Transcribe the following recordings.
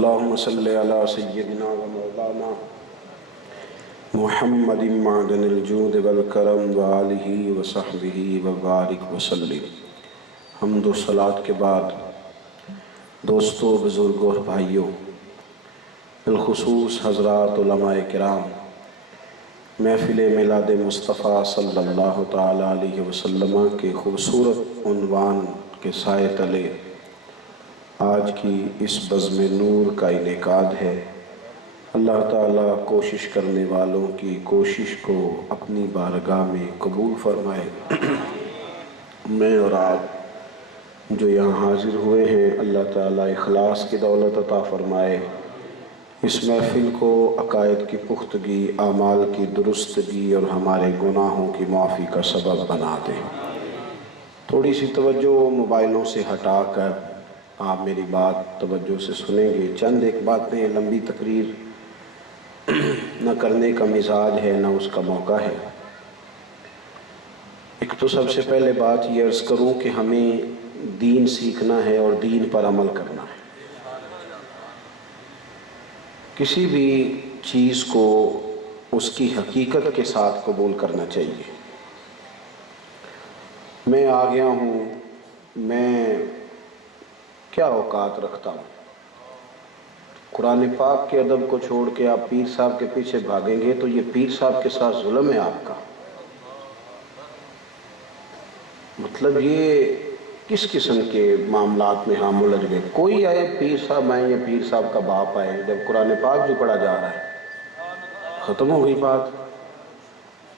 اللهم صل على سيدنا ومولانا محمد معدن الجود والکرم وآلہ وصحبہ وبارک وسلم۔ حمد و صلاۃ کے بعد دوستو، بزرگوں اور بھائیوں، بالخصوص حضرات علماء کرام، محفل میلاد مصطفیٰ صلی اللہ تعالیٰ علیہ وسلم کے خوبصورت عنوان کے سائے تلے آج کی اس بزم نور کا انعقاد ہے۔ اللہ تعالیٰ کوشش کرنے والوں کی کوشش کو اپنی بارگاہ میں قبول فرمائے۔ میں اور آپ جو یہاں حاضر ہوئے ہیں، اللہ تعالیٰ اخلاص کی دولت عطا فرمائے، اس محفل کو عقائد کی پختگی، اعمال کی درستگی اور ہمارے گناہوں کی معافی کا سبب بنا دے۔ تھوڑی سی توجہ موبائلوں سے ہٹا کر آپ میری بات توجہ سے سنیں گے۔ چند ایک باتیں، لمبی تقریر نہ کرنے کا مزاج ہے، نہ اس کا موقع ہے۔ ایک تو سب سے پہلے بات یہ عرض کروں کہ ہمیں دین سیکھنا ہے اور دین پر عمل کرنا ہے۔ کسی بھی چیز کو اس کی حقیقت کے ساتھ قبول کرنا چاہیے۔ میں آ گیا ہوں، میں کیا اوقات رکھتا ہوں؟ قرآن پاک کے ادب کو چھوڑ کے آپ پیر صاحب کے پیچھے بھاگیں گے تو یہ پیر صاحب کے ساتھ ظلم ہے آپ کا۔ مطلب یہ کس قسم کے معاملات میں ہم الجھ گئے؟ کوئی آئے پیر صاحب آئیں یا پیر صاحب کا باپ آئے، جب قرآن پاک بھی پڑھا جا رہا ہے، ختم ہو گئی بات۔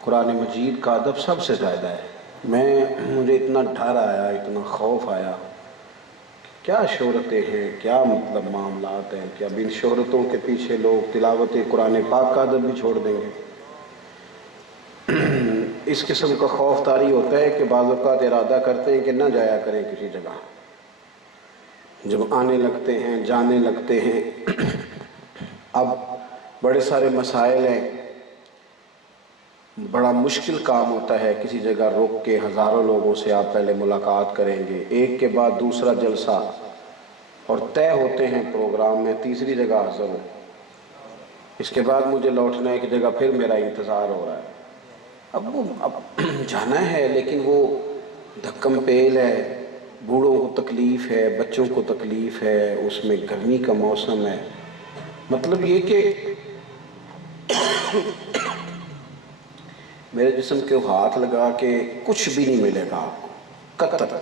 قرآن مجید کا ادب سب سے زیادہ ہے۔ مجھے اتنا ڈر آیا، اتنا خوف آیا، کیا شہرتیں ہیں، کیا مطلب معاملات ہیں، کیا بن شہرتوں کے پیچھے لوگ تلاوت قرآن پاک کا ادب بھی چھوڑ دیں گے؟ اس قسم کا خوف طاری ہوتا ہے کہ بعض اوقات ارادہ کرتے ہیں کہ نہ جایا کریں کسی جگہ۔ جب آنے لگتے ہیں، جانے لگتے ہیں، اب بڑے سارے مسائل ہیں، بڑا مشکل کام ہوتا ہے کسی جگہ رک کے ہزاروں لوگوں سے آپ پہلے ملاقات کریں گے، ایک کے بعد دوسرا جلسہ، اور طے ہوتے ہیں پروگرام میں تیسری جگہ حاضر ہوں۔ اس کے بعد مجھے لوٹنا ہے ایک جگہ، پھر میرا انتظار ہو رہا ہے۔ اب جانا ہے، لیکن وہ دھکم پیل ہے، بوڑھوں کو تکلیف ہے، بچوں کو تکلیف ہے، اس میں گرمی کا موسم ہے۔ مطلب یہ کہ میرے جسم کے ہاتھ لگا کے کچھ بھی نہیں ملے گا آپ کو، قطر۔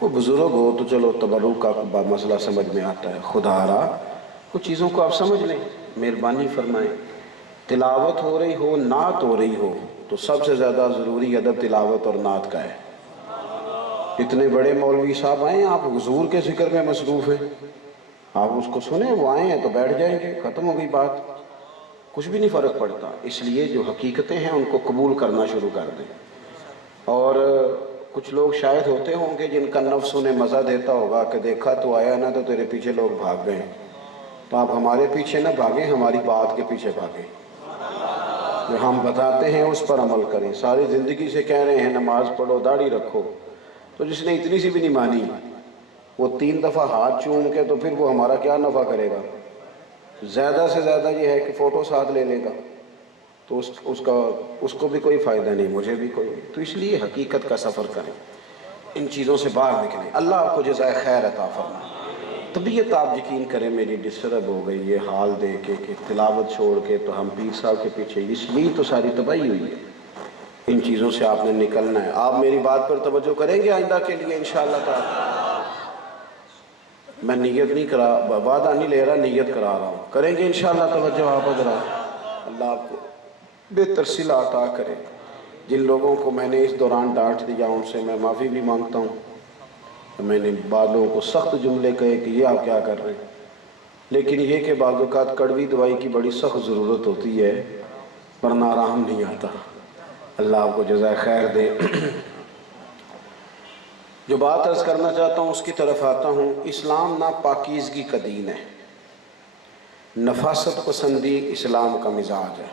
وہ بزرگ ہو تو چلو تبرک کا مسئلہ سمجھ میں آتا ہے، خدا را کچھ چیزوں کو آپ سمجھ لیں، مہربانی فرمائیں۔ تلاوت ہو رہی ہو، نعت ہو رہی ہو، تو سب سے زیادہ ضروری ادب تلاوت اور نعت کا ہے۔ اتنے بڑے مولوی صاحب آئے ہیں، آپ حضور کے ذکر میں مصروف ہیں، آپ اس کو سنیں، وہ آئے ہیں تو بیٹھ جائیں گے، ختم ہو گئی بات، کچھ بھی نہیں فرق پڑتا۔ اس لیے جو حقیقتیں ہیں ان کو قبول کرنا شروع کر دیں۔ اور کچھ لوگ شاید ہوتے ہوں گے جن کا نفس انہیں مزہ دیتا ہوگا کہ دیکھا تو آیا نا تو تیرے پیچھے لوگ بھاگ گئے، تو آپ ہمارے پیچھے نہ بھاگیں، ہماری بات کے پیچھے بھاگیں، جو ہم بتاتے ہیں اس پر عمل کریں۔ ساری زندگی سے کہہ رہے ہیں نماز پڑھو، داڑھی رکھو، تو جس نے اتنی سی بھی نہیں مانی، وہ 3 دفعہ ہاتھ چوم کے تو پھر وہ ہمارا کیا نفع کرے گا؟ زیادہ سے زیادہ یہ ہے کہ فوٹو ساتھ لے لے گا، تو اس کو بھی کوئی فائدہ نہیں، مجھے بھی کوئی نہیں۔ تو اس لیے حقیقت کا سفر کریں، ان چیزوں سے باہر نکلیں۔ اللہ آپ کو جزائے خیر عطا فرمائے۔ طبیعت آپ یقین کریں میری ڈسٹرب ہو گئی یہ حال دے کے کہ تلاوت چھوڑ کے تو ہم پیر صاحب کے پیچھے، اس لیے تو ساری تباہی ہوئی ہے۔ ان چیزوں سے آپ نے نکلنا ہے۔ آپ میری بات پر توجہ کریں گے آئندہ کے لیے انشاءاللہ تعالی؟ میں نیت نہیں وعدہ نہیں لے رہا، نیت کرا رہا ہوں، کریں گے انشاءاللہ توجہ آپ حضرات؟ اللہ آپ کو بہتر صلہ عطا کرے۔ جن لوگوں کو میں نے اس دوران ڈانٹ دیا ان سے میں معافی بھی مانگتا ہوں۔ میں نے بعض لوگوں کو سخت جملے کہے کہ یہ آپ کیا کر رہے ہیں، لیکن یہ کہ بعض اوقات کڑوی دوائی کی بڑی سخت ضرورت ہوتی ہے، ورنہ آرام نہیں آتا۔ اللہ آپ کو جزائے خیر دے۔ جو بات عرض کرنا چاہتا ہوں اس کی طرف آتا ہوں۔ اسلام ناپاکیزگی کا دین ہے، نفاست پسندی اسلام کا مزاج ہے۔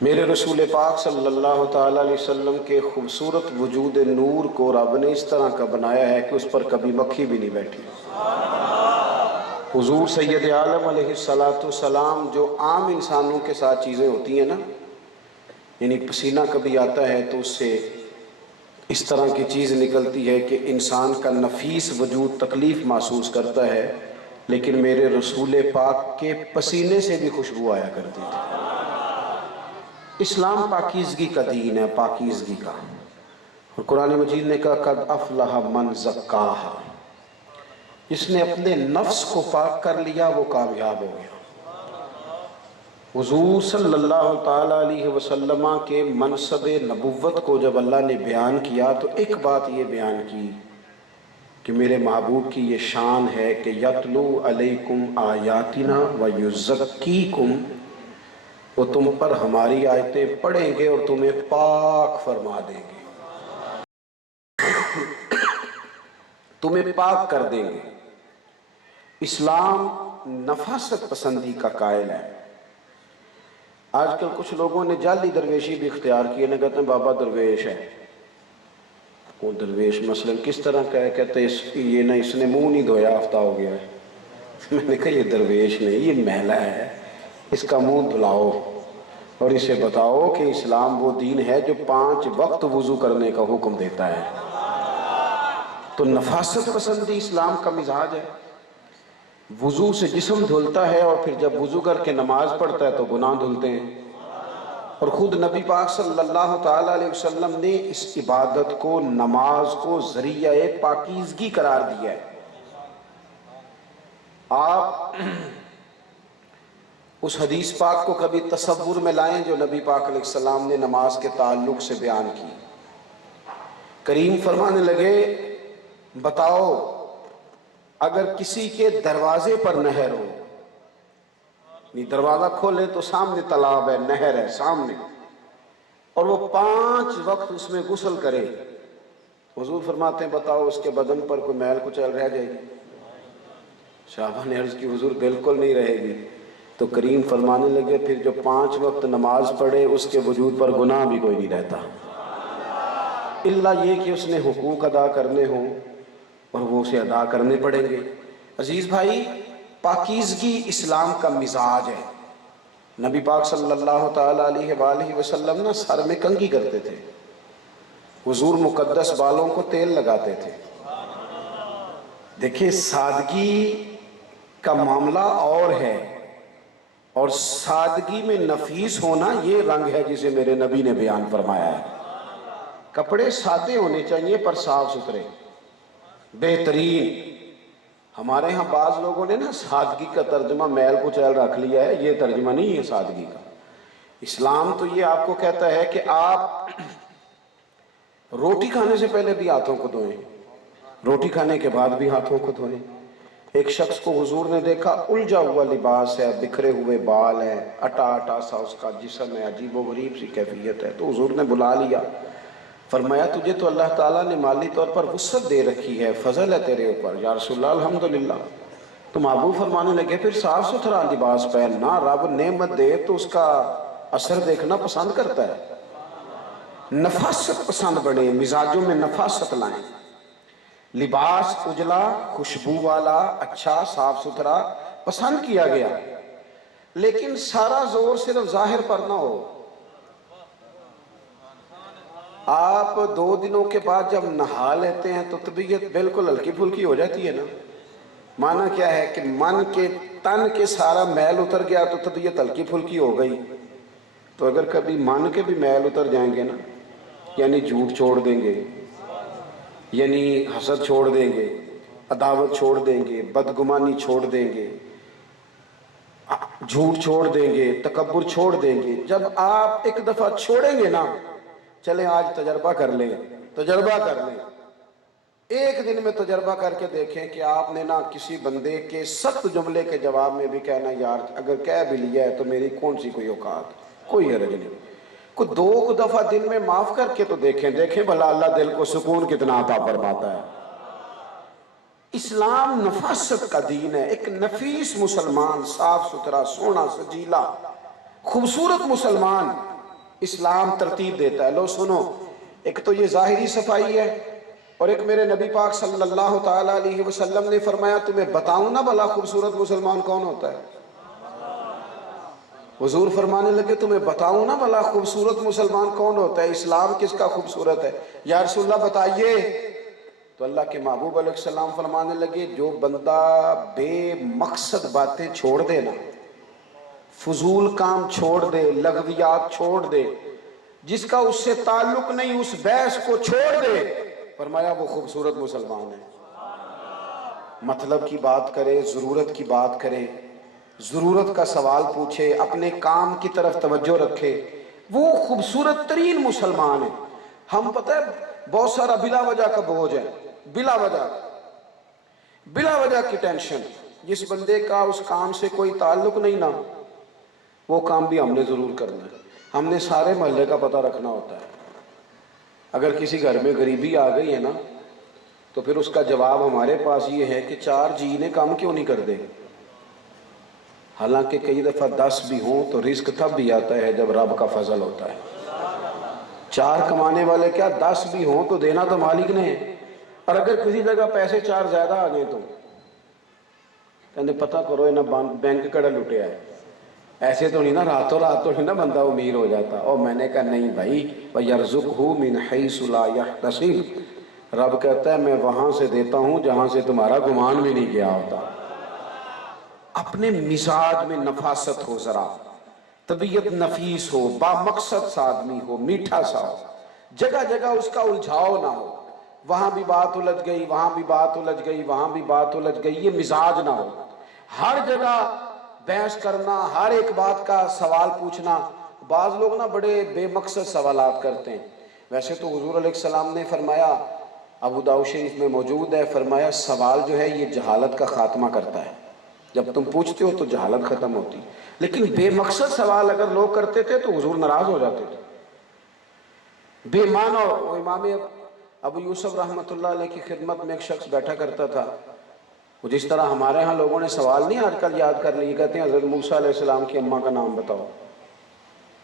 میرے رسول پاک صلی اللہ تعالیٰ علیہ وسلم کے خوبصورت وجود نور کو رب نے اس طرح کا بنایا ہے کہ اس پر کبھی مکھی بھی نہیں بیٹھی۔ حضور سید عالم علیہ الصلوۃ والسلام جو عام انسانوں کے ساتھ چیزیں ہوتی ہیں نا، یعنی پسینہ کبھی آتا ہے تو اس سے اس طرح کی چیز نکلتی ہے کہ انسان کا نفیس وجود تکلیف محسوس کرتا ہے، لیکن میرے رسول پاک کے پسینے سے بھی خوشبو آیا کرتی تھی۔ اسلام پاکیزگی کا دین ہے، پاکیزگی کا۔ اور قرآن مجید نے کہا قد افلح من زکاہا، جس نے اپنے نفس کو پاک کر لیا وہ کامیاب ہو گیا۔ حضور صلی اللہ تعالیٰ علیہ وسلم کے منصب نبوت کو جب اللہ نے بیان کیا تو ایک بات یہ بیان کی کہ میرے محبوب کی یہ شان ہے کہ یتلو علیکم آیاتنا ویزکیکم، وہ تم پر ہماری آیتیں پڑھیں گے اور تمہیں پاک فرما دیں گے، تمہیں پاک کر دیں گے۔ اسلام نفاست پسندی کا قائل ہے۔ آج کل کچھ لوگوں نے جعلی درویشی بھی اختیار کی، نہ کہتے ہیں بابا درویش ہے۔ وہ درویش مثلا کس طرح کا ہے؟ کہتے ہیں یہ نہ اس نے منہ نہیں دھویا ہفتہ ہو گیا ہے۔ میں نے کہا یہ درویش نہیں، یہ میلہ ہے، اس کا منہ دھلاؤ اور اسے بتاؤ کہ اسلام وہ دین ہے جو 5 وقت وضو کرنے کا حکم دیتا ہے۔ تو نفاست پسندی اسلام کا مزاج ہے۔ وضو سے جسم دھلتا ہے اور پھر جب وضو کر کے نماز پڑھتا ہے تو گناہ دھلتے ہیں۔ اور خود نبی پاک صلی اللہ تعالیٰ علیہ وسلم نے اس عبادت کو، نماز کو ذریعہ پاکیزگی قرار دیا ہے۔ آپ اس حدیث پاک کو کبھی تصور میں لائیں جو نبی پاک علیہ السلام نے نماز کے تعلق سے بیان کی۔ کریم فرمانے لگے بتاؤ اگر کسی کے دروازے پر نہر ہو، دروازہ کھولے تو سامنے تالاب ہے، نہر ہے سامنے، اور وہ 5 وقت اس میں غسل کرے، حضور فرماتے ہیں بتاؤ اس کے بدن پر کوئی میل کچیل رہ جائے گی؟ صحابہ نے عرض کی حضور بالکل نہیں رہے گی۔ تو کریم فرمانے لگے پھر جو 5 وقت نماز پڑھے اس کے وجود پر گناہ بھی کوئی نہیں رہتا، الا یہ کہ اس نے حقوق ادا کرنے ہوں اور وہ اسے ادا کرنے پڑیں گے۔ عزیز بھائی، پاکیزگی اسلام کا مزاج ہے۔ نبی پاک صلی اللہ تعالیٰ علیہ وآلہ وسلم نا سر میں کنگھی کرتے تھے، حضور مقدس بالوں کو تیل لگاتے تھے۔ دیکھیں سادگی کا معاملہ اور ہے، اور سادگی میں نفیس ہونا یہ رنگ ہے جسے میرے نبی نے بیان فرمایا ہے۔ کپڑے سادے ہونے چاہیے پر صاف ستھرے، بہترین۔ ہمارے ہاں بعض لوگوں نے نا سادگی کا ترجمہ میل کچیل رکھ لیا ہے، یہ ترجمہ نہیں ہے سادگی کا۔ اسلام تو یہ آپ کو کہتا ہے کہ آپ روٹی کھانے سے پہلے بھی ہاتھوں کو دھوئیں، روٹی کھانے کے بعد بھی ہاتھوں کو دھوئیں۔ ایک شخص کو حضور نے دیکھا، الجھا ہوا لباس ہے، بکھرے ہوئے بال ہیں، اٹا اٹا سا اس کا جسم ہے، عجیب و غریب سی کیفیت ہے۔ تو حضور نے بلا لیا، فرمایا تجھے تو اللہ تعالیٰ نے مالی طور پر وسعت دے رکھی ہے، فضل ہے تیرے اوپر۔ یا رسول اللہ الحمدللہ۔ تو محبوب فرمانے لگے پھر صاف ستھرا لباس پہننا، رب نعمت دے تو اس کا اثر دیکھنا پسند کرتا ہے۔ نفاست پسند بنے، مزاجوں میں نفاست لائیں۔ لباس اجلا، خوشبو والا، اچھا صاف ستھرا پسند کیا گیا، لیکن سارا زور صرف ظاہر پر نہ ہو۔ آپ 2 دنوں کے بعد جب نہا لیتے ہیں تو طبیعت بالکل ہلکی پھلکی ہو جاتی ہے نا۔ معنی کیا ہے کہ من کے تن کے سارا میل اتر گیا تو طبیعت ہلکی پھلکی ہو گئی۔ تو اگر کبھی من کے بھی میل اتر جائیں گے نا، یعنی جھوٹ چھوڑ دیں گے، یعنی حسد چھوڑ دیں گے، عداوت چھوڑ دیں گے، بدگمانی چھوڑ دیں گے، جھوٹ چھوڑ دیں گے، تکبر چھوڑ دیں گے، جب آپ ایک دفعہ چھوڑیں گے نا، چلیں آج تجربہ کر لیں، تجربہ کر لیں، ایک دن میں تجربہ کر کے دیکھیں کہ آپ نے نا کسی بندے کے سخت جملے کے جواب میں بھی کہنا یار اگر کہہ بھی لیا ہے تو میری کون سی کوئی اوقات، کوئی حرج نہیں۔ کوئی 2 دفعہ دن میں معاف کر کے تو دیکھیں بھلا اللہ دل کو سکون کتنا عطا فرماتا ہے۔ اسلام نفاست کا دین ہے۔ ایک نفیس مسلمان، صاف ستھرا، سونا سجیلا، خوبصورت مسلمان اسلام ترتیب دیتا ہے۔ لو سنو، ایک تو یہ ظاہری صفائی ہے، اور ایک میرے نبی پاک صلی اللہ تعالیٰ علیہ وسلم نے فرمایا تمہیں بتاؤں نا بھلا خوبصورت مسلمان کون ہوتا ہے؟ حضور فرمانے لگے تمہیں بتاؤں نا بھلا خوبصورت مسلمان کون ہوتا ہے، اسلام کس کا خوبصورت ہے؟ یا رسول اللہ بتائیے۔ تو اللہ کے محبوب علیہ السلام فرمانے لگے جو بندہ بے مقصد باتیں چھوڑ دے نا، فضول کام چھوڑ دے، لغویات چھوڑ دے، جس کا اس سے تعلق نہیں اس بحث کو چھوڑ دے، فرمایا وہ خوبصورت مسلمان ہے۔ مطلب کی بات کرے، ضرورت کی بات کرے، ضرورت کا سوال پوچھے، اپنے کام کی طرف توجہ رکھے، وہ خوبصورت ترین مسلمان ہے۔ ہم پتہ ہے بہت سارا بلا وجہ کا بوجھ ہے، بلا وجہ کی ٹینشن۔ جس بندے کا اس کام سے کوئی تعلق نہیں نا، وہ کام بھی ہم نے ضرور کرنا ہے۔ ہم نے سارے محلے کا پتہ رکھنا ہوتا ہے۔ اگر کسی گھر میں غریبی آ گئی ہے نا، تو پھر اس کا جواب ہمارے پاس یہ ہے کہ 4 جی نے کام کیوں نہیں کر دے؟ حالانکہ کئی دفعہ 10 بھی ہوں تو رزق تب بھی آتا ہے جب رب کا فضل ہوتا ہے۔ 4 کمانے والے کیا 10 بھی ہوں تو دینا تو مالک نے ہے۔ اور اگر کسی جگہ پیسے 4 زیادہ آ گئے تو کہنے پتہ کرو انہاں بینک کڑا لٹیا ہے۔ ایسے تو نہیں نا راتوں رات تو نہیں نا بندہ امیر ہو جاتا۔ اور میں نے کہا نہیں بھائی، وَيَرْزُقْهُ مِنْ حَيْثُ لَا يَحْتَسِبُ، رب کہتا ہے میں وہاں سے دیتا ہوں جہاں سے تمہارا گمان بھی نہیں کیا ہوتا۔ اپنے مزاج میں نفاست ہو، ذرا طبیعت نفیس ہو، با مقصد سا آدمی ہو، میٹھا سا ہو، جگہ جگہ اس کا الجھاؤ نہ ہو، وہاں بھی بات الجھ گئی، وہاں بھی بات الجھ گئی، وہاں بھی بات الجھ گئی، یہ مزاج نہ ہو۔ ہر جگہ بحث کرنا، ہر ایک بات کا سوال پوچھنا۔ بعض لوگ نا بڑے بے مقصد سوالات کرتے ہیں۔ ویسے تو حضور علیہ السلام نے فرمایا، ابو داؤد شریف میں موجود ہے، فرمایا سوال جو ہے یہ جہالت کا خاتمہ کرتا ہے۔ جب تم پوچھتے ہو تو جہالت ختم ہوتی، لیکن بے مقصد سوال اگر لوگ کرتے تھے تو حضور ناراض ہو جاتے تھے۔ بے معنی۔ وہ امام ابو یوسف رحمۃ اللہ علیہ کی خدمت میں ایک شخص بیٹھا کرتا تھا، وہ جس طرح ہمارے ہاں لوگوں نے سوال نہیں آج کل یاد کر لیے، کہتے ہیں حضرت موسیٰ علیہ السلام کی اماں کا نام بتاؤ۔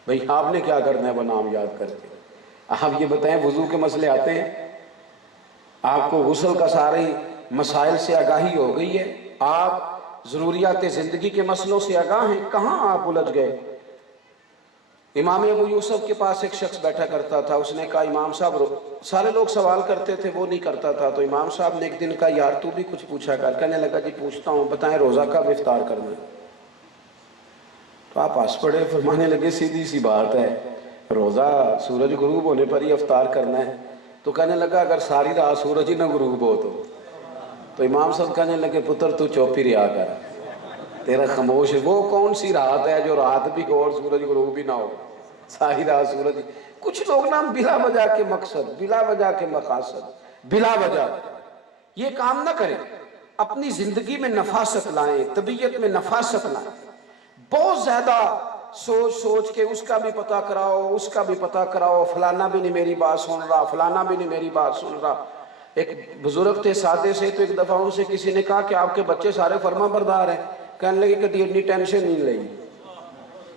بھئی آپ نے کیا کرنا ہے وہ نام یاد کر کے؟ آپ یہ بتائیں وضو کے مسئلے آتے ہیں، آپ کو غسل کا سارے مسائل سے آگاہی ہو گئی ہے، آپ ضروریات زندگی کے مسئلوں سے آگاہ ہیں، کہاں آپ الجھ گئے؟ امام ابو یوسف کے پاس ایک شخص بیٹھا کرتا تھا، اس نے کہا امام صاحب، سارے لوگ سوال کرتے تھے وہ نہیں کرتا تھا، تو امام صاحب نے ایک دن کہا یار تو بھی کچھ پوچھا کر۔ کہنے لگا جی پوچھتا ہوں، بتائیں روزہ کب افطار کرنا ہے؟ تو آپ ہنس پڑے، فرمانے لگے سیدھی سی بات ہے، روزہ سورج غروب ہونے پر ہی افطار کرنا ہے۔ تو کہنے لگا اگر ساری رات سورج ہی نہ غروب ہو تو امام صاحب کہنے لگے پتر تو چوپی رہا کر، تیرا خاموش ہے، وہ کون سی رات ہے جو رات بھی ہو اور سورج غروب بھی نہ ہو؟ ساری رات سورج۔ کچھ لوگ نا بلا وجہ کے مقصد، بلا وجہ کے مقاصد، بلا وجہ یہ کام نہ کریں۔ اپنی زندگی میں نفاست لائیں، طبیعت میں نفاست لائیں۔ بہت زیادہ سوچ سوچ کے اس کا بھی پتہ کراؤ، اس کا بھی پتہ کراؤ، فلانا بھی نہیں میری بات سن رہا، فلانا بھی نہیں میری بات سن رہا۔ ایک بزرگ تھے سادے سے، تو ایک دفعہ ان سے کسی نے کہا کہ آپ کے بچے سارے فرما بردار ہیں۔ کہنے لگے کہ اتنی ٹینشن نہیں لئی،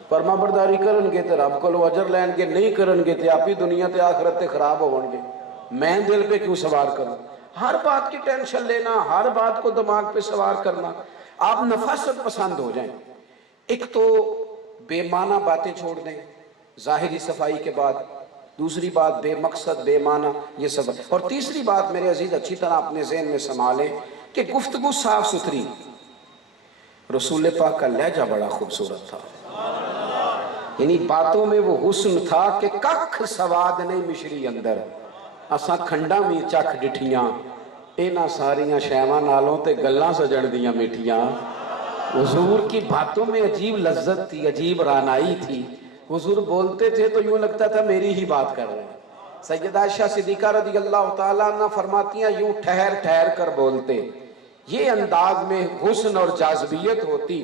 فرما برداری کرن گے تے رب کولوں اجر لین گے، نہیں کرن گے تے آپ ہی دنیا تے آخرت تے خراب ہون گے، میں دل پہ کیوں سوار کروں؟ ہر بات کی ٹینشن لینا، ہر بات کو دماغ پہ سوار کرنا، آپ نفاست پسند ہو جائیں۔ ایک تو بے معنی باتیں چھوڑ دیں ظاہری صفائی کے بعد، دوسری بات بے مقصد بے معنی یہ سب، اور تیسری بات میرے عزیز اچھی طرح اپنے ذہن میں سنبھالیں کہ گفتگو صاف ستھری۔ رسول پاک کا لہجہ بڑا خوبصورت تھا، یعنی باتوں میں وہ حسن تھا کہ ککھ سواد نہیں مشری اندر، اساں کھنڈا میں چکھ ڈٹھیاں، اینا ساریاں شیواں نالوں تے گلاں سجن دیاں میٹھیاں۔ حضور کی باتوں میں عجیب لذت تھی، عجیب رانائی تھی۔ حضور بولتے تھے تو یوں لگتا تھا میری ہی بات کر رہے ہیں۔ سیدہ عائشہ صدیقہ رضی اللہ تعالیٰ عنہ فرماتی ہیں یوں ٹھہر ٹھہر کر بولتے، یہ انداز میں حسن اور جاذبیت ہوتی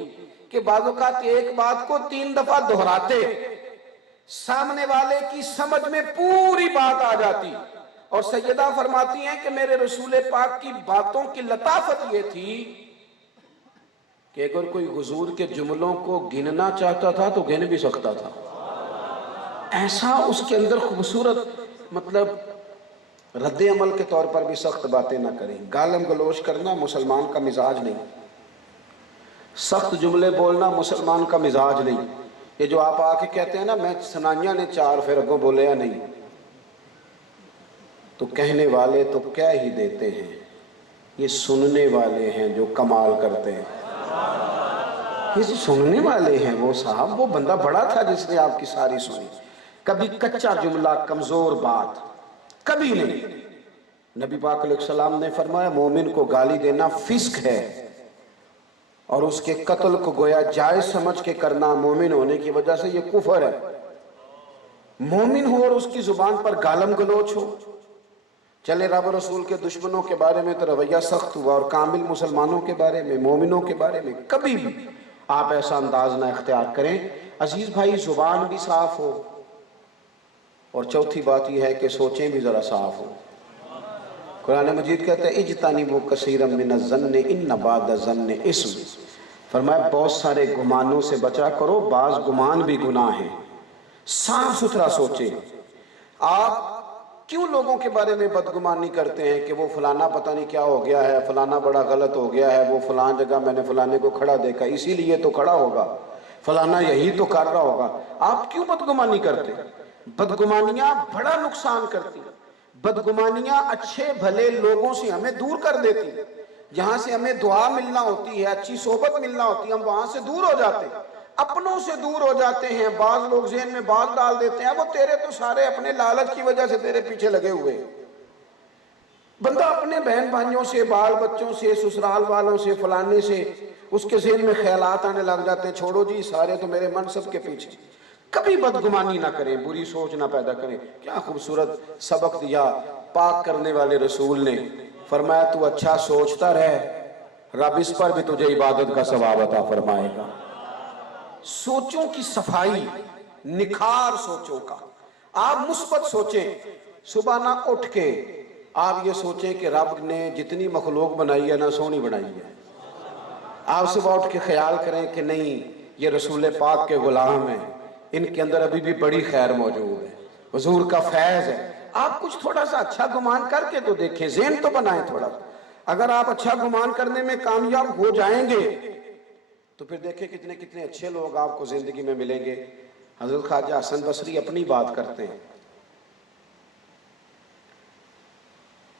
کہ بعض اوقات ایک بات کو 3 دفعہ دہراتے، سامنے والے کی سمجھ میں پوری بات آ جاتی۔ اور سیدہ فرماتی ہیں کہ میرے رسول پاک کی باتوں کی لطافت یہ تھی کہ اگر کوئی حضور کے جملوں کو گننا چاہتا تھا تو گن بھی سکتا تھا، ایسا اس کے اندر خوبصورت مطلب رد عمل کے طور پر بھی سخت باتیں نہ کریں. گالم گلوچ کرنا مسلمان کا مزاج نہیں، سخت جملے بولنا مسلمان کا مزاج نہیں. یہ جو آپ آ کے کہتے ہیں نا میں سنائیاں نے چار پھر اگوں بولے یا نہیں، تو کہنے والے تو کہہ ہی دیتے ہیں، یہ سننے والے ہیں جو کمال کرتے ہیں. یہ جو سننے والے ہیں وہ صاحب وہ بندہ بڑا تھا جس نے آپ کی ساری سنی. کبھی کچا جملہ کمزور بات کبھی نہیں. نبی پاک علیہ السلام نے فرمایا مومن کو گالی دینا فسق ہے، اور اس کے قتل کو گویا جائز سمجھ کے کرنا مومن ہونے کی وجہ سے یہ کفر ہے. مومن ہو اور اس کی زبان پر گالم گلوچ ہو. چلے رب رسول کے دشمنوں کے بارے میں تو رویہ سخت ہوا، اور کامل مسلمانوں کے بارے میں مومنوں کے بارے میں کبھی بھی آپ ایسا انداز نہ اختیار کریں. عزیز بھائی زبان بھی صاف ہو، اور چوتھی بات یہ ہے کہ سوچیں بھی ذرا صاف ہو. قرآن مجید کہتا ہے اجتنبوا کثیرا من الظن ان بعض الظن اسم. فرمایا بہت سارے گمانوں سے بچا کرو، بعض گمان بھی گناہ ہیں. صاف ستھرا سوچیں. آپ کیوں لوگوں کے بارے میں بدگمانی کرتے ہیں کہ وہ فلانا پتہ نہیں کیا ہو گیا ہے، فلانا بڑا غلط ہو گیا ہے، وہ فلان جگہ میں نے فلانے کو کھڑا دیکھا اسی لیے تو کھڑا ہوگا، فلانا یہی تو کر رہا ہوگا. آپ کیوں بدگمانی کرتے ہیں؟ بدگمانیاں بڑا نقصان کرتی ہیں. بدگمانیاں اچھے بھلے لوگوں سے ہمیں دور کر دیتی ہیں. جہاں سے ہمیں دعا ملنا ہوتی ہے، اچھی صحبت ملنا ہوتی ہے، ہم وہاں سے دور ہو جاتے ہیں، اپنوں سے دور ہو جاتے ہیں. بعض لوگ ذہن میں بات ڈال دیتے ہیں وہ تیرے تو سارے اپنے لالچ کی وجہ سے تیرے پیچھے لگے ہوئے. بندہ اپنے بہن بھائیوں سے، بال بچوں سے، سسرال والوں سے، فلانے سے اس کے ذہن میں خیالات آنے لگ جاتے ہیں چھوڑو جی سارے تو میرے منصب کے پیچھے. کبھی بدگمانی نہ کریں، بری سوچ نہ پیدا کریں. کیا خوبصورت سبق دیا پاک کرنے والے رسول نے. فرمایا تو اچھا سوچتا رہ، رب اس پر بھی تجھے عبادت کا ثواب عطا فرمائے گا. سوچوں کی صفائی، نکھار سوچوں کا. آپ مثبت سوچیں. صبح نہ اٹھ کے آپ یہ سوچیں کہ رب نے جتنی مخلوق بنائی ہے نا سونی بنائی ہے. آپ صبح اٹھ کے خیال کریں کہ نہیں یہ رسول پاک کے غلام ہیں، ان کے اندر ابھی بھی بڑی خیر موجود ہے، حضور کا فیض ہے. آپ کچھ تھوڑا سا اچھا گمان کر کے تو دیکھیں، ذہن تو بنائیں تھوڑا. اگر آپ اچھا گمان کرنے میں کامیاب ہو جائیں گے تو پھر دیکھیں کتنے کتنے اچھے لوگ آپ کو زندگی میں ملیں گے. حضرت خواجہ حسن بصری اپنی بات کرتے ہیں،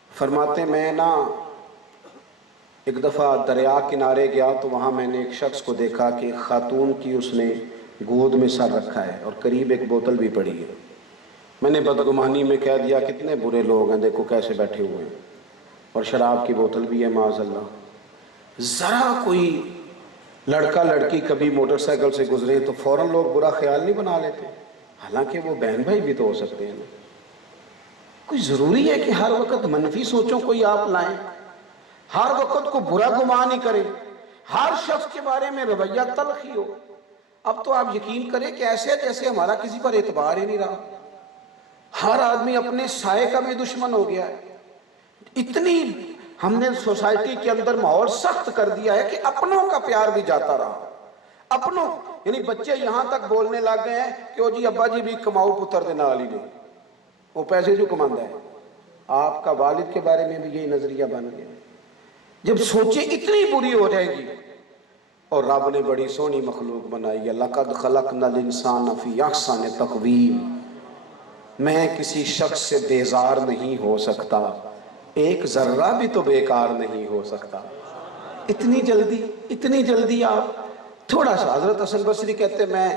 فرماتے میں نا ایک دفعہ دریا کنارے گیا تو وہاں میں نے ایک شخص کو دیکھا کہ خاتون کی اس نے گود میں سر رکھا ہے اور قریب ایک بوتل بھی پڑی ہے. میں نے بدگمانی میں کہہ دیا کتنے برے لوگ ہیں، دیکھو کیسے بیٹھے ہوئے ہیں، اور شراب کی بوتل بھی ہے معاذ اللہ. ذرا کوئی لڑکا لڑکی کبھی موٹر سائیکل سے گزرے تو فوراً لوگ برا خیال نہیں بنا لیتے، حالانکہ وہ بہن بھائی بھی تو ہو سکتے ہیں. کوئی ضروری ہے کہ ہر وقت منفی سوچوں کو ہی آپ لائیں، ہر وقت کو برا گمان ہی کریں، ہر شخص کے بارے میں رویہ تلخ ہی ہو. اب تو آپ یقین کریں کہ ایسے جیسے ہمارا کسی پر اعتبار ہی نہیں رہا. ہر آدمی اپنے سائے کا بھی دشمن ہو گیا ہے. اتنی ہم نے سوسائٹی کے اندر ماحول سخت کر دیا ہے کہ اپنوں کا پیار بھی جاتا رہا. اپنوں یعنی بچے یہاں تک بولنے لگ گئے ہیں کہ او جی ابا جی بھی کماؤ پتر دے نال ہی نہیں، وہ پیسے جو کماندا ہے. آپ کا والد کے بارے میں بھی یہی نظریہ بن گیا. جب سوچیں اتنی بری ہو جائے گی. اور رب نے بڑی سونی مخلوق بنائی ہے، لَقَدْ خَلَقْنَا الْإِنسَانَ فِي أَحْسَنِ تَقْوِيمٍ. میں کسی شخص سے بیزار نہیں ہو سکتا، ایک ذرہ بھی تو بیکار نہیں ہو سکتا. اتنی جلدی آپ تھوڑا سا. حضرت حسن بصری کہتے میں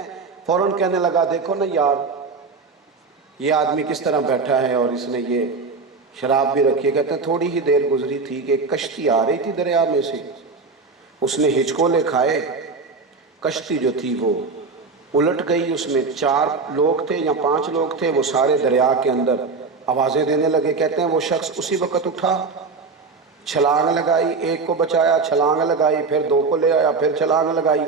فوراً کہنے لگا دیکھو نا یار یہ آدمی کس طرح بیٹھا ہے اور اس نے یہ شراب بھی رکھی ہے. کہتے ہیں تھوڑی ہی دیر گزری تھی کہ ایک کشتی آ رہی تھی دریا میں سے، اس نے ہچکولے کھائے، کشتی جو تھی وہ الٹ گئی. اس میں 4 لوگ تھے یا 5 لوگ تھے، وہ سارے دریا کے اندر آوازیں دینے لگے. کہتے ہیں وہ شخص اسی وقت اٹھا، چھلانگ لگائی، ایک کو بچایا، چھلانگ لگائی، پھر 2 کو لے آیا، پھر چھلانگ لگائی.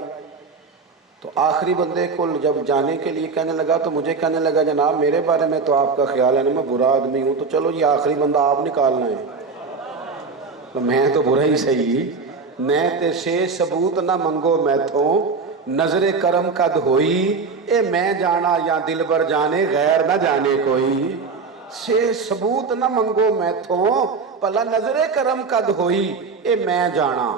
تو آخری بندے کو جب جانے کے لیے کہنے لگا تو مجھے کہنے لگا جناب میرے بارے میں تو آپ کا خیال ہے نا میں برا آدمی ہوں، تو چلو یہ آخری بندہ آپ نکالنا ہے. تو میں تو برا ہی صحیح، میں تے سے ثبوت نہ منگو میں تو نظر کرم قد ہوئی، اے میں جانا یا دل بر جانے غیر نہ جانے کوئی. سے ثبوت نہ منگو میں تھوں پلا نظر کرم کد ہوئی اے میں جانا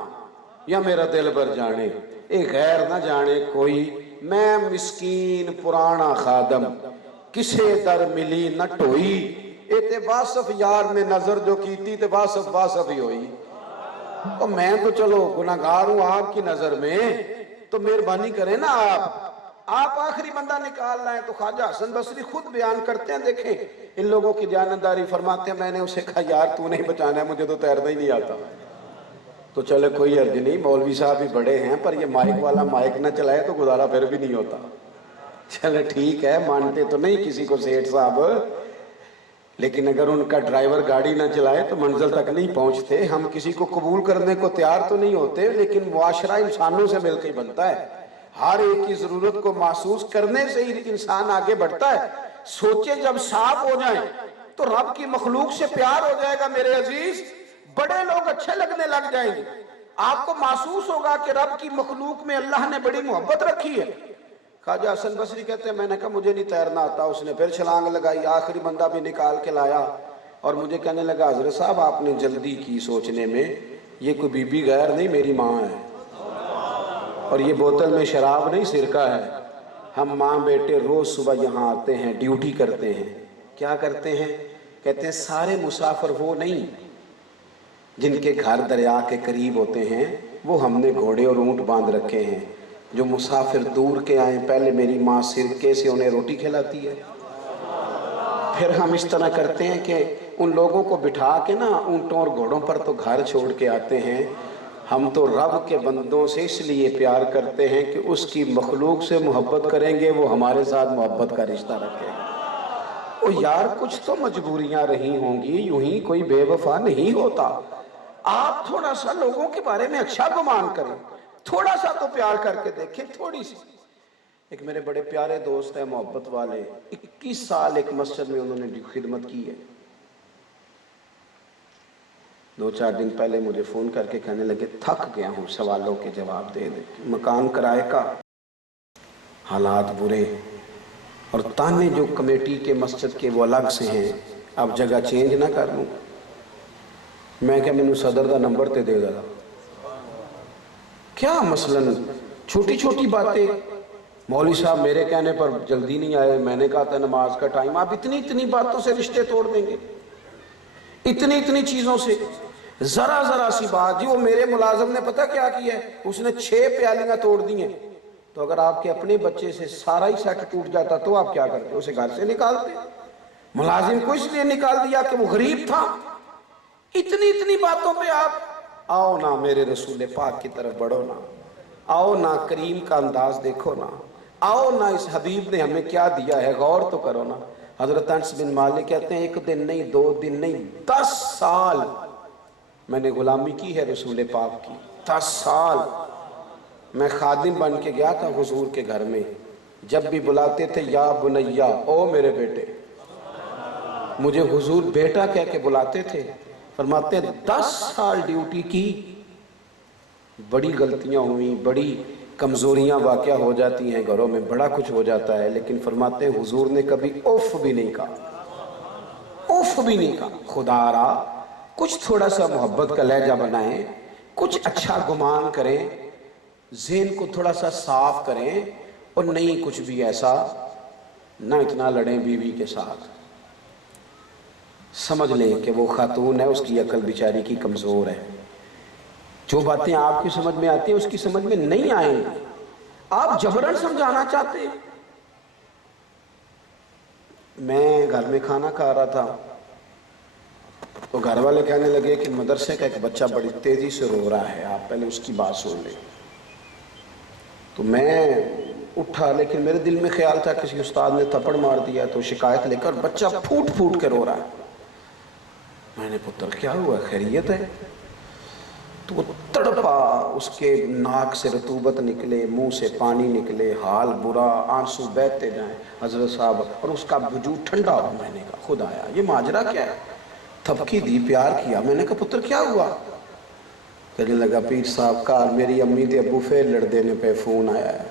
یا میرا دل بر جانے اے غیر نہ جانے کوئی میں مسکین پرانا خادم کسے در ملی نہ ٹوئی اے تے واصف یار نے نظر جو کیتی تے واصف ہی ہوئی اور میں تو چلو گناہگار ہوں آپ کی نظر میں تو مہربانی کریں نا آپ آخری بندہ نکال لائیں تو خواجہ حسن بصری خود بیان کرتے ہیں دیکھیں ان لوگوں کی دیانتداری فرماتے ہیں میں نے اسے کہا یار تو نہیں بچانا ہے مجھے تو تیرنا ہی نہیں آتا تو چلے کوئی عرض نہیں مولوی صاحب بھی بڑے ہیں پر یہ مائک والا مائک نہ چلائے تو گزارا پھر بھی نہیں ہوتا چلے ٹھیک ہے مانتے تو نہیں کسی کو سیٹھ صاحب لیکن اگر ان کا ڈرائیور گاڑی نہ چلائے تو منزل تک نہیں پہنچتے ہم کسی کو قبول کرنے کو تیار تو نہیں ہوتے لیکن معاشرہ انسانوں سے مل کے ہی بنتا ہے ہر ایک کی ضرورت کو محسوس کرنے سے ہی انسان آگے بڑھتا ہے سوچیں جب صاف ہو جائیں تو رب کی مخلوق سے پیار ہو جائے گا میرے عزیز بڑے لوگ اچھے لگنے لگ جائیں گے آپ کو محسوس ہوگا کہ رب کی مخلوق میں اللہ نے بڑی محبت رکھی ہے خواجہ حسن بصری کہتے ہیں میں نے کہا مجھے نہیں تیرنا آتا اس نے پھر چھلانگ لگائی آخری بندہ بھی نکال کے لایا اور مجھے کہنے لگا حضرت صاحب آپ نے جلدی کی سوچنے میں یہ کوئی بی بی غیر نہیں میری ماں ہے اور یہ بوتل میں شراب نہیں سرکہ ہے ہم ماں بیٹے روز صبح یہاں آتے ہیں ڈیوٹی کرتے ہیں کیا کرتے ہیں کہتے ہیں سارے مسافر وہ نہیں جن کے گھر دریا کے قریب ہوتے ہیں وہ ہم نے گھوڑے اور اونٹ باندھ رکھے ہیں جو مسافر دور کے آئیں پہلے میری ماں سرکے سے انہیں روٹی کھلاتی ہے پھر ہم اس طرح کرتے ہیں کہ ان لوگوں کو بٹھا کے نا اونٹوں اور گھوڑوں پر تو گھر چھوڑ کے آتے ہیں ہم تو رب کے بندوں سے اس لیے پیار کرتے ہیں کہ اس کی مخلوق سے محبت کریں گے وہ ہمارے ساتھ محبت کا رشتہ رکھے گا او یار کچھ تو مجبوریاں رہی ہوں گی یوں ہی کوئی بے وفا نہیں ہوتا آپ تھوڑا سا لوگوں کے بارے میں اچھا گمان کریں تھوڑا سا تو پیار کر کے دیکھیں تھوڑی سی ایک میرے بڑے پیارے دوست ہیں محبت والے 21 سال ایک مسجد میں انہوں نے خدمت کی ہے 2-4 دن پہلے مجھے فون کر کے کہنے لگے تھک گیا ہوں سوالوں کے جواب دے دے مکان کرائے کا حالات برے اور تانے جو کمیٹی کے مسجد کے وہ الگ سے ہیں اب جگہ چینج نہ کر لوں میں کہ میں نے صدر دا نمبر تے دے گا کیا مثلاً چھوٹی چھوٹی باتیں مولوی صاحب میرے کہنے پر جلدی نہیں آئے میں نے کہا تھا نماز کا ٹائم آپ اتنی باتوں سے رشتے توڑ دیں گے اتنی چیزوں سے ذرا سی بات جی وہ میرے ملازم نے پتہ کیا کیا ہے اس نے 6 پیالیاں توڑ دی ہیں تو اگر آپ کے اپنے بچے سے سارا ہی سیٹ ٹوٹ جاتا تو آپ کیا کرتے اسے گھر سے نکالتے ملازم کو اس لیے نکال دیا کہ وہ غریب تھا اتنی باتوں پہ آپ آؤ نا میرے رسول پاک کی طرف بڑھو نا آؤ نا کریم کا انداز دیکھو نا آؤ نا اس حبیب نے ہمیں کیا دیا ہے غور تو کرو نا حضرت انس بن مالک کہتے ہیں 1 دن نہیں 2 دن نہیں 10 سال میں نے غلامی کی ہے رسول پاک کی 10 سال میں خادم بن کے گیا تھا حضور کے گھر میں جب بھی بلاتے تھے یا بنیا او میرے بیٹے مجھے حضور بیٹا کہہ کے بلاتے تھے فرماتے ہیں 10 سال ڈیوٹی کی بڑی غلطیاں ہوئیں بڑی کمزوریاں واقع ہو جاتی ہیں گھروں میں بڑا کچھ ہو جاتا ہے لیکن فرماتے ہیں حضور نے کبھی اوف بھی نہیں کہا خدا را کچھ تھوڑا سا محبت کا لہجہ بنائیں کچھ اچھا گمان کریں ذہن کو تھوڑا سا صاف کریں اور نہیں کچھ بھی ایسا نہ اتنا لڑیں بیوی کے ساتھ سمجھ لیں کہ وہ خاتون ہے اس کی عقل بیچاری کی کمزور ہے جو باتیں آپ کی سمجھ میں آتی ہیں اس کی سمجھ میں نہیں آئیں گی آپ جبرن سمجھانا چاہتے ہیں میں گھر میں کھانا کھا رہا تھا تو گھر والے کہنے لگے کہ مدرسے کا ایک بچہ بڑی تیزی سے رو رہا ہے آپ پہلے اس کی بات سن لیں تو میں اٹھا لیکن میرے دل میں خیال تھا کسی استاد نے تھپڑ مار دیا تو شکایت لے کر بچہ پھوٹ کے رو رہا ہے میں نے پتر کیا ہوا خیریت ہے تو وہ تڑپا اس کے ناک سے رطوبت نکلے منہ سے پانی نکلے حال برا آنسو بہتے جائیں حضرت صاحب اور اس کا وجود ٹھنڈا ہو میں نے کہا خدایا یہ ماجرا کیا ہے تھپکی دی پیار کیا میں نے کہا پتر کیا ہوا کہنے لگا پیر صاحب کا میری امی تے ابو پھر لڑ دینے پہ فون آیا ہے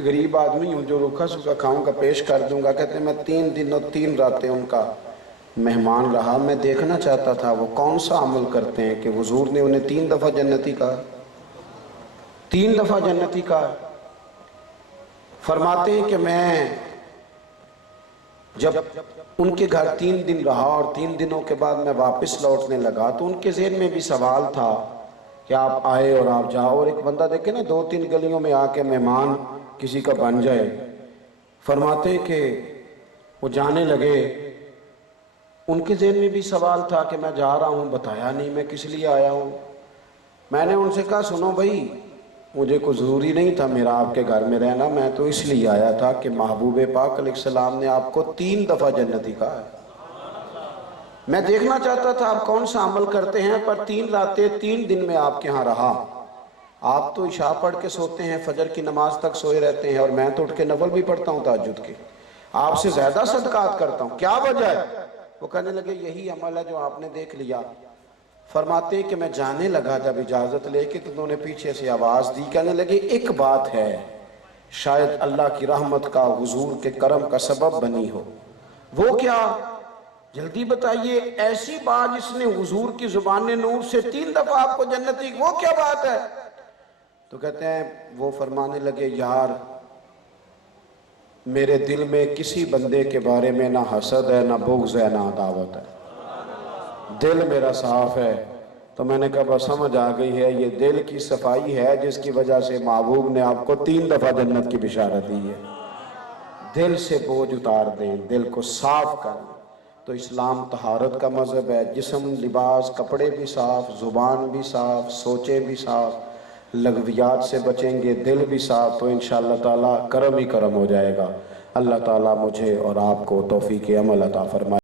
غریب آدمی ہوں جو روکھا سوکھا کھاؤں گا پیش کر دوں گا. کہتے ہیں میں 3 دن اور 3 راتیں ان کا مہمان رہا. میں دیکھنا چاہتا تھا وہ کون سا عمل کرتے ہیں کہ حضور نے انہیں 3 دفعہ جنتی کہا. 3 دفعہ جنتی کہا. فرماتے ہیں کہ میں جب ان کے گھر 3 دن رہا اور 3 دنوں کے بعد میں واپس لوٹنے لگا تو ان کے ذہن میں بھی سوال تھا کہ آپ آئے اور آپ جاؤ. اور ایک بندہ دیکھے نا 2-3 گلیوں میں آ کے مہمان کسی کا بن جائے. فرماتے ہیں کہ وہ جانے لگے. ان کے ذہن میں بھی سوال تھا کہ میں جا رہا ہوں, بتایا نہیں میں کس لیے آیا ہوں. میں نے ان سے کہا سنو بھائی, مجھے کوئی ضروری نہیں تھا میرا آپ کے گھر میں رہنا, میں تو اس لیے آیا تھا کہ محبوب پاک علیہ السلام نے آپ کو 3 دفعہ جنتی کہا ہے. میں دیکھنا چاہتا تھا آپ کون سا عمل کرتے ہیں, پر 3 راتیں 3 دن میں آپ کے ہاں رہا. آپ تو عشاء پڑھ کے سوتے ہیں, فجر کی نماز تک سوئے رہتے ہیں, اور میں تو اٹھ کے نفل بھی پڑھتا ہوں تہجد کے, آپ سے زیادہ صدقات کرتا ہوں, کیا وجہ ہے؟ وہ کہنے لگے یہی عمل ہے جو آپ نے دیکھ لیا. فرماتے ہیں کہ میں جانے لگا جب اجازت لے کے تو انہوں نے پیچھے سے آواز دی. کہنے لگے ایک بات ہے, شاید اللہ کی رحمت کا حضور کے کرم کا سبب بنی ہو. وہ کیا؟ جلدی بتائیے. ایسی بات جس نے حضور کی زبان نور سے 3 دفعہ آپ کو جنتی, وہ کیا بات ہے؟ تو کہتے ہیں وہ فرمانے لگے یار میرے دل میں کسی بندے کے بارے میں نہ حسد ہے, نہ بغض ہے, نہ عداوت ہے. دل میرا صاف ہے. تو میں نے کہا بس سمجھ آ گئی ہے, یہ دل کی صفائی ہے جس کی وجہ سے محبوب نے آپ کو 3 دفعہ جنت کی بشارت دی ہے. دل سے بوجھ اتار دیں, دل کو صاف کر دیں. تو اسلام طہارت کا مذہب ہے. جسم, لباس, کپڑے بھی صاف, زبان بھی صاف, سوچیں بھی صاف, لغویات سے بچیں گے, دل بھی صاف, تو انشاءاللہ تعالیٰ کرم ہی کرم ہو جائے گا. اللہ تعالیٰ مجھے اور آپ کو توفیق عمل عطا فرمائے.